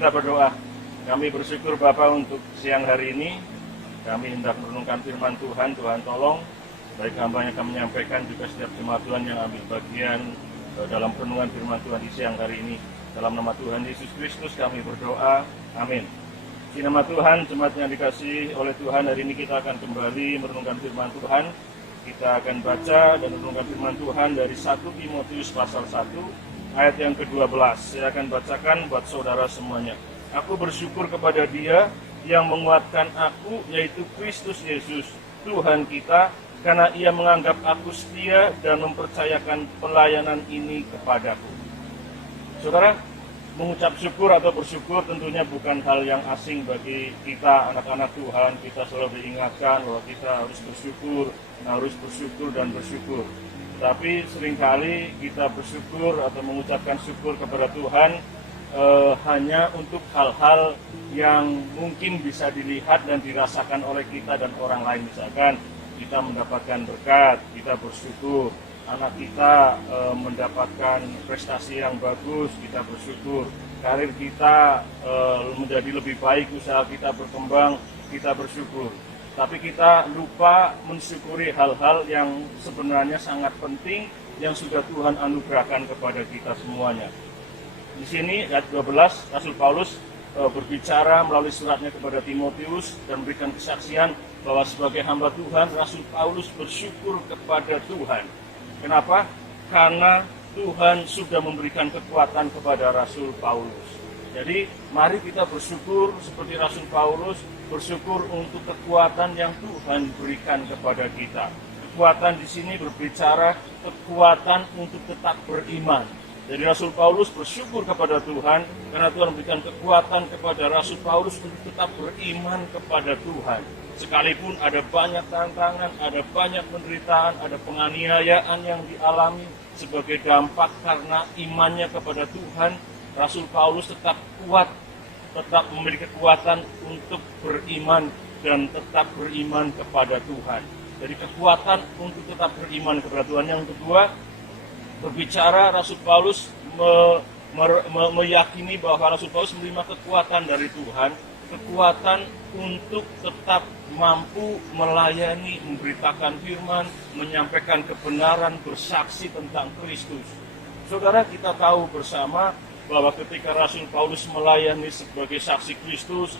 kita berdoa. Kami bersyukur Bapa untuk siang hari ini. Kami hendak merenungkan firman Tuhan. Tuhan tolong, baik hamba yang akan menyampaikan juga setiap jemaat Tuhan yang ambil bagian dalam perenungan firman Tuhan di siang hari ini. Dalam nama Tuhan Yesus Kristus kami berdoa. Amin. Di nama Tuhan, jemaat yang dikasihi oleh Tuhan, hari ini kita akan kembali merenungkan firman Tuhan. Kita akan baca dan merenungkan firman Tuhan dari 1 Timotius pasal 1 ayat yang ke-12. Saya akan bacakan buat saudara semuanya. Aku bersyukur kepada Dia yang menguatkan aku, yaitu Kristus Yesus, Tuhan kita, karena Ia menganggap aku setia dan mempercayakan pelayanan ini kepadaku. Saudara, mengucap syukur atau bersyukur tentunya bukan hal yang asing bagi kita anak-anak Tuhan. Kita selalu diingatkan bahwa kita harus bersyukur dan bersyukur. Tapi seringkali kita bersyukur atau mengucapkan syukur kepada Tuhan hanya untuk hal-hal yang mungkin bisa dilihat dan dirasakan oleh kita dan orang lain. Misalkan kita mendapatkan berkat, kita bersyukur. Anak kita mendapatkan prestasi yang bagus, kita bersyukur. Karir kita menjadi lebih baik, usaha kita berkembang, kita bersyukur. Tapi kita lupa mensyukuri hal-hal yang sebenarnya sangat penting yang sudah Tuhan anugerahkan kepada kita semuanya. Di sini ayat 12, Rasul Paulus berbicara melalui suratnya kepada Timotius dan memberikan kesaksian bahwa sebagai hamba Tuhan, Rasul Paulus bersyukur kepada Tuhan. Kenapa? Karena Tuhan sudah memberikan kekuatan kepada Rasul Paulus. Jadi mari kita bersyukur seperti Rasul Paulus, bersyukur untuk kekuatan yang Tuhan berikan kepada kita. Kekuatan di sini berbicara kekuatan untuk tetap beriman. Jadi Rasul Paulus bersyukur kepada Tuhan karena Tuhan memberikan kekuatan kepada Rasul Paulus untuk tetap beriman kepada Tuhan. Sekalipun ada banyak tantangan, ada banyak penderitaan, ada penganiayaan yang dialami sebagai dampak karena imannya kepada Tuhan, Rasul Paulus tetap kuat, tetap memiliki kekuatan untuk beriman dan tetap beriman kepada Tuhan. Jadi kekuatan untuk tetap beriman kepada Tuhan. Yang kedua, berbicara Rasul Paulus meyakini bahwa Rasul Paulus menerima kekuatan dari Tuhan, kekuatan untuk tetap mampu melayani, memberitakan firman, menyampaikan kebenaran, bersaksi tentang Kristus. Saudara, kita tahu bersama bahwa ketika Rasul Paulus melayani sebagai saksi Kristus,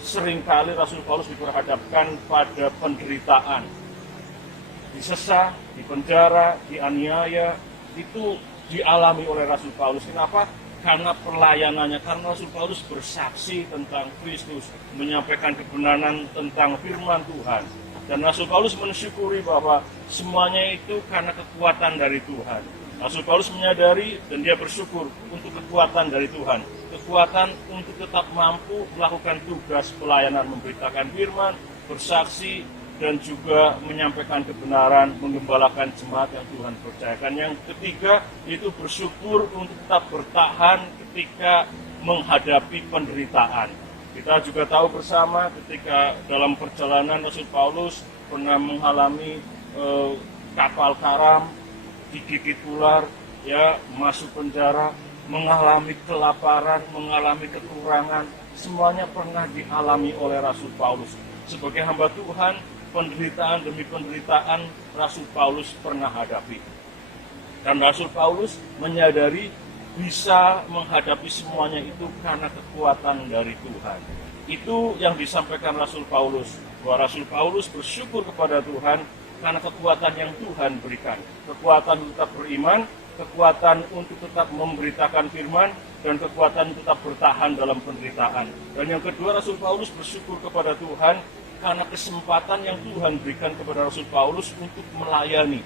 seringkali Rasul Paulus diperhadapkan pada penderitaan, disesah, dipenjara, dianiaya. Itu dialami oleh Rasul Paulus. Kenapa? Karena pelayanannya, karena Rasul Paulus bersaksi tentang Kristus, menyampaikan kebenaran tentang firman Tuhan. Dan Rasul Paulus mensyukuri bahwa semuanya itu karena kekuatan dari Tuhan. Rasul Paulus menyadari dan dia bersyukur untuk kekuatan dari Tuhan. Kekuatan untuk tetap mampu melakukan tugas pelayanan, memberitakan firman, bersaksi, dan juga menyampaikan kebenaran, menggembalakan jemaat yang Tuhan percayakan. Yang ketiga, itu bersyukur untuk tetap bertahan ketika menghadapi penderitaan. Kita juga tahu bersama ketika dalam perjalanan Rasul Paulus pernah mengalami kapal karam, digigit ular, ya, masuk penjara, mengalami kelaparan, mengalami kekurangan. Semuanya pernah dialami oleh Rasul Paulus. Sebagai hamba Tuhan, penderitaan demi penderitaan Rasul Paulus pernah hadapi. Dan Rasul Paulus menyadari bisa menghadapi semuanya itu karena kekuatan dari Tuhan. Itu yang disampaikan Rasul Paulus, bahwa Rasul Paulus bersyukur kepada Tuhan karena kekuatan yang Tuhan berikan. Kekuatan untuk tetap beriman, kekuatan untuk tetap memberitakan firman, dan kekuatan tetap bertahan dalam penderitaan. Dan yang kedua, Rasul Paulus bersyukur kepada Tuhan karena kesempatan yang Tuhan berikan kepada Rasul Paulus untuk melayani,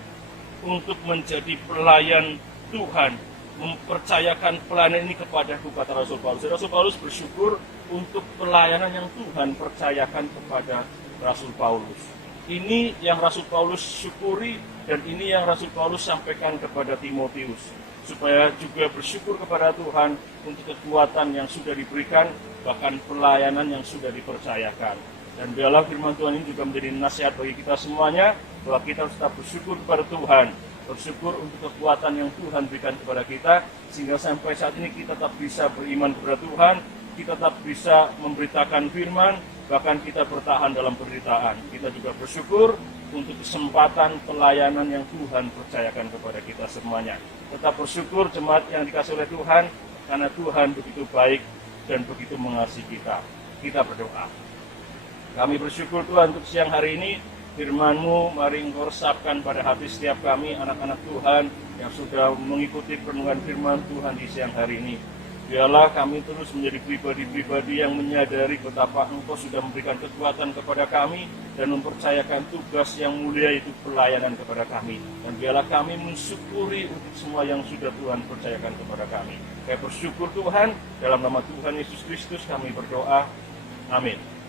untuk menjadi pelayan Tuhan, mempercayakan pelayanan ini kepadaku, kata Rasul Paulus. Rasul Paulus bersyukur untuk pelayanan yang Tuhan percayakan kepada Rasul Paulus. Ini yang Rasul Paulus syukuri dan ini yang Rasul Paulus sampaikan kepada Timotius, supaya juga bersyukur kepada Tuhan untuk kekuatan yang sudah diberikan, bahkan pelayanan yang sudah dipercayakan. Dan biarlah firman Tuhan ini juga menjadi nasihat bagi kita semuanya, bahwa kita harus tetap bersyukur kepada Tuhan, bersyukur untuk kekuatan yang Tuhan berikan kepada kita, sehingga sampai saat ini kita tetap bisa beriman kepada Tuhan, kita tetap bisa memberitakan firman, bahkan kita bertahan dalam penderitaan. Kita juga bersyukur untuk kesempatan pelayanan yang Tuhan percayakan kepada kita semuanya. Tetap bersyukur jemaat yang dikasih oleh Tuhan, karena Tuhan begitu baik dan begitu mengasihi kita. Kita berdoa. Kami bersyukur Tuhan untuk siang hari ini, firman-Mu mari Engkau resapkan pada hati setiap kami, anak-anak Tuhan yang sudah mengikuti perenungan firman Tuhan di siang hari ini. Biarlah kami terus menjadi pribadi-pribadi yang menyadari betapa Engkau sudah memberikan kekuatan kepada kami dan mempercayakan tugas yang mulia itu pelayanan kepada kami. Dan biarlah kami mensyukuri untuk semua yang sudah Tuhan percayakan kepada kami. Kami bersyukur Tuhan, dalam nama Tuhan Yesus Kristus kami berdoa. Amin.